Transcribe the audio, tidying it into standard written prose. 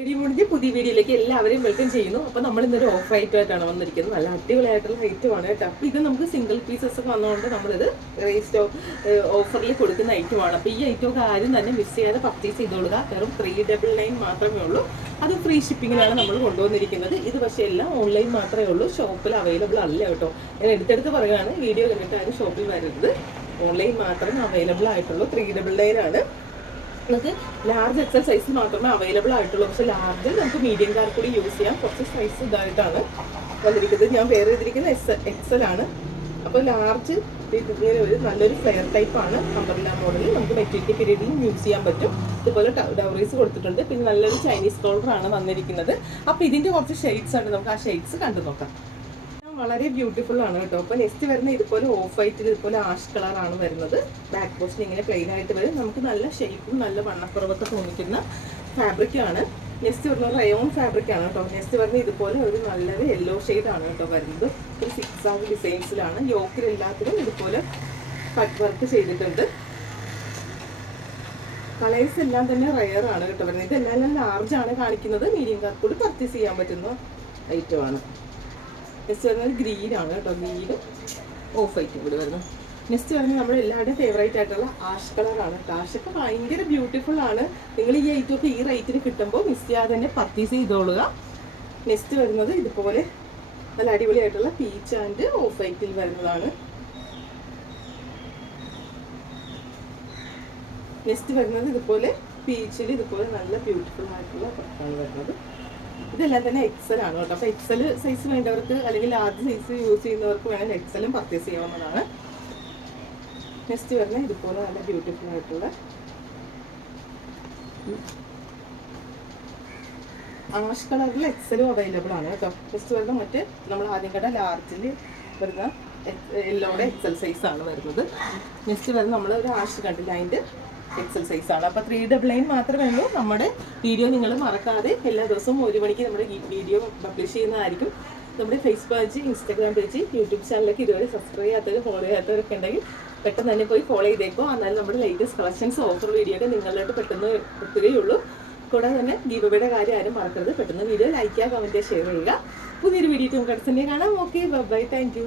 റെഡിമോഡിന്റെ പുതിയ വീഡിയോയിലേക്ക് എല്ലാവരെയും വെൽക്കം ചെയ്യുന്നു. അപ്പോൾ നമ്മൾ ഇന്നൊരു ഓഫർ ഐറ്റമായിട്ടാണ് വന്നിരിക്കുന്നത്. നല്ല അടിപൊളിയായിട്ടുള്ള ഐറ്റമാണ് കേട്ടോ. അപ്പോൾ ഇത് നമുക്ക് സിംഗിൾ പീസസ് ഒക്കെ വന്നതുകൊണ്ട് നമ്മളിത് ഓഫറിൽ കൊടുക്കുന്ന ഐറ്റമാണ്. അപ്പോൾ ഈ ഐറ്റമൊക്കെ ആരും തന്നെ മിസ് ചെയ്യാതെ പർച്ചേസ് ചെയ്തോളുക. വെറും 399 മാത്രമേ ഉള്ളൂ. അത് ഫ്രീ ഷിപ്പിങ്ങിലാണ് നമ്മൾ കൊണ്ടുവന്നിരിക്കുന്നത്. ഇത് പക്ഷേ എല്ലാം ഓൺലൈൻ മാത്രമേ ഉള്ളൂ, ഷോപ്പിൽ അവൈലബിൾ അല്ല കേട്ടോ. ഞാൻ എടുത്തെടുത്ത് പറയുകയാണ്, വീഡിയോ കണ്ടിട്ട് ആരും ഷോപ്പിൽ വരരുത്. ഓൺലൈൻ മാത്രമേ അവൈലബിൾ ആയിട്ടുള്ളൂ. 399 ആണ്. നമുക്ക് ലാർജ് എക്സൽ സൈസ് മാത്രമേ അവൈലബിൾ ആയിട്ടുള്ളൂ. പക്ഷെ ലാർജ് നമുക്ക് മീഡിയം കൂടി യൂസ് ചെയ്യാം. കുറച്ച് സൈസ് ഇതായിട്ടാണ് വന്നിരിക്കുന്നത്. ഞാൻ വേറെ ചെയ്തിരിക്കുന്ന എക്സൽ ആണ്. അപ്പോൾ ലാർജ് ഇങ്ങനെ ഒരു നല്ലൊരു ഫ്ലെയർ ടൈപ്പാണ്. അംബ്രല്ല മോഡൽ നമുക്ക് മെറ്റീരിയൽ പീരീഡിലും യൂസ് ചെയ്യാൻ പറ്റും. ഇതുപോലെ ഡൗറീസ് കൊടുത്തിട്ടുണ്ട്. പിന്നെ നല്ലൊരു ചൈനീസ് കോളറാണ് വന്നിരിക്കുന്നത്. അപ്പോൾ ഇതിൻ്റെ കുറച്ച് ഷെയ്ഡ്സ് ഉണ്ട്. നമുക്ക് ആ ഷെയ്ഡ്സ് കണ്ടു നോക്കാം. വളരെ ബ്യൂട്ടിഫുൾ ആണ് കേട്ടോ. അപ്പോൾ നെക്സ്റ്റ് വരുന്ന ഇതുപോലെ ഓഫ് വൈറ്റിൽ ഇതുപോലെ ആഷ് കളറാണ് വരുന്നത്. ബാക്ക് പോസ്റ്റിൽ ഇങ്ങനെ പ്ലെയിൻ ആയിട്ട് വരും. നമുക്ക് നല്ല ഷേപ്പും നല്ല വണ്ണക്കുറവൊക്കെ തോന്നിക്കുന്ന ഫാബ്രിക്കാണ്. നെക്സ്റ്റ് വരുന്നത് റയോൺ ഫാബ്രിക്കാണ് കേട്ടോ. നെക്സ്റ്റ് വരുന്നത് ഇതുപോലെ ഒരു നല്ലൊരു യെല്ലോ ഷെയ്ഡാണ് കേട്ടോ വരുന്നത്. ഒരു 6 ഡിസൈൻസിലാണ്. യോക്കിൽ എല്ലാത്തിലും ഇതുപോലെ കട്ട് വർക്ക് ചെയ്തിട്ടുണ്ട്. കളേഴ്സ് എല്ലാം തന്നെ റയർ ആണ് കേട്ടോ വരുന്നത്. ഇതെല്ലാം ലാർജ് ആണ് കാണിക്കുന്നത്. മീഡിയം കൂടി പർച്ചേസ് ചെയ്യാൻ പറ്റുന്ന ഐറ്റമാണ്. നെക്സ്റ്റ് വരുന്നത് ഗ്രീൻ ആണ് കേട്ടോ. ഗ്രീനും ഓഫ് വൈറ്റും കൂടി വരുന്നത്. നെക്സ്റ്റ് വരുന്നത് നമ്മുടെ എല്ലാവരുടെയും ഫേവറേറ്റ് ആയിട്ടുള്ള ആഷ് കളറാണ്. ആഷൊക്കെ ഭയങ്കര ബ്യൂട്ടിഫുൾ ആണ്. നിങ്ങൾ ഈ ഐറ്റമൊക്കെ ഈ റേറ്റിന് കിട്ടുമ്പോൾ മിസ് ചെയ്യാതെ തന്നെ പർച്ചേസ് ചെയ്തോളുക. നെക്സ്റ്റ് വരുന്നത് ഇതുപോലെ നല്ല അടിപൊളിയായിട്ടുള്ള പീച്ച് ആൻഡ് ഓഫ് വൈറ്റിൽ വരുന്നതാണ്. നെക്സ്റ്റ് വരുന്നത് ഇതുപോലെ പീച്ചിൽ ഇതുപോലെ നല്ല ബ്യൂട്ടിഫുൾ ആയിട്ടുള്ള വർക്കാണ് വരുന്നത്. ഇതെല്ലാം തന്നെ എക്സൽ ആണ് കേട്ടോ. അപ്പോൾ എക്സൽ സൈസ് വേണ്ടവർക്ക് അല്ലെങ്കിൽ ലാർജ് സൈസ് യൂസ് ചെയ്യുന്നവർക്ക് വേണമെങ്കിൽ എക്സലും പർച്ചേസ് ചെയ്യാവുന്നതാണ്. നെക്സ്റ്റ് വരുന്നത് ഇതുപോലെ നല്ല ബ്യൂട്ടിഫുൾ ആയിട്ടുള്ള ആഷ് കളറിൽ എക്സലും അവൈലബിൾ ആണ് കേട്ടോ. നെക്സ്റ്റ് വരുന്നത് മറ്റ് നമ്മൾ ആദ്യം കണ്ട ലാർജിൽ വരുന്ന യെല്ലോയുടെ എക്സൽ സൈസ് ആണ് വരുന്നത്. നെക്സ്റ്റ് വരുന്നത് നമ്മൾ ഒരു ആഷ് കണ്ടില്ല, അതിൻ്റെ എക്സൽ സൈസ് ആണ്. അപ്പോൾ 399 മാത്രമേ ഉള്ളൂ. നമ്മുടെ വീഡിയോ നിങ്ങൾ മറക്കാതെ എല്ലാ ദിവസവും 1 മണിക്ക് നമ്മുടെ വീഡിയോ പബ്ലിഷ് ചെയ്യുന്നതായിരിക്കും. നമ്മുടെ Facebook page, Instagram page, YouTube ചാനലൊക്കെ ഇതുവരെ സബ്സ്ക്രൈബ് ചെയ്യാത്തവർ ഫോളോ ചെയ്യാത്തവരൊക്കെ ഉണ്ടെങ്കിൽ പെട്ടെന്ന് തന്നെ പോയി ഫോളോ ചെയ്തേക്കോ. എന്നാലും നമ്മുടെ ലേറ്റസ്റ്റ് കളക്ഷൻസ് ഓഫർ വീഡിയോ ഒക്കെ നിങ്ങളിലോട്ട് പെട്ടെന്ന് എത്തുകയുള്ളൂ. കൂടാതെ തന്നെ ഗീവയുടെ കാര്യം ആരും മറക്കരുത്. പെട്ടെന്ന് വീഡിയോ ലൈക്ക് ചെയ്യുക, കമൻറ്റ് ഷെയർ ചെയ്യുക. പുതിയൊരു വീഡിയോ നമുക്ക് അടുത്ത് തന്നെ കാണാം. Okay, bye, thank U.